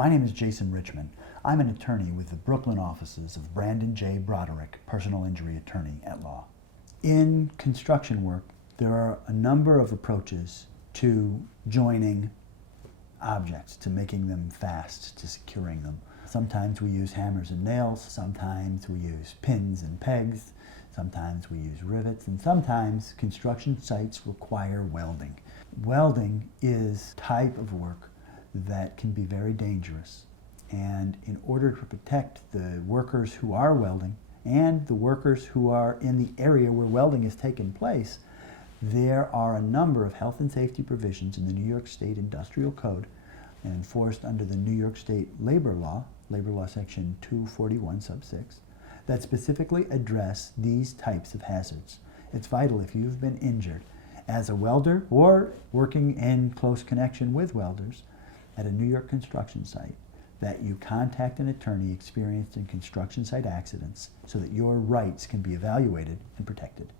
My name is Jason Richmond. I'm an attorney with the Brooklyn offices of Brandon J. Broderick, personal injury attorney at law. In construction work, there are a number of approaches to joining objects, to making them fast, to securing them. Sometimes we use hammers and nails, sometimes we use pins and pegs, sometimes we use rivets, and sometimes construction sites require welding. Welding is a type of work that can be very dangerous, and in order to protect the workers who are welding and the workers who are in the area where welding is taking place, there are a number of health and safety provisions in the New York State Industrial Code and enforced under the New York State Labor Law Section 241 sub 6, that specifically address these types of hazards. It's vital, if you've been injured as a welder or working in close connection with welders at a New York construction site, that you contact an attorney experienced in construction site accidents so that your rights can be evaluated and protected.